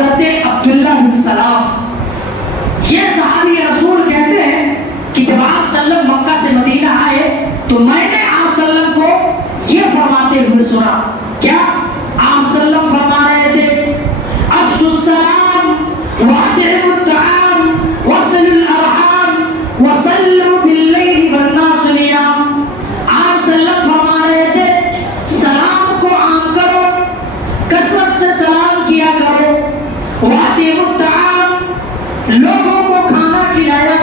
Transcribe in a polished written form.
حضرت عبداللہ بن سلام، یہ صحابی رسول کہتے ہیں کہ جب آپ صلی اللہ علیہ وسلم مکہ سے مدینہ آئے تو میں نے آپ صلی اللہ علیہ وسلم کو یہ فرماتے ہوئے سنا. کیا؟ آپ صلی اللہ علیہ وسلم فرما رہے تھے افشوا السلام واطعموا الطعام وصلوا الارحام وصلوا باللیل والناس نیام. آپ صلی اللہ علیہ وسلم فرما رہے تھے سلام کو عام کرو، کثرت سے سلام کیا کرو، واطعموا الطعام، لوگوں کو کھانا کھلایا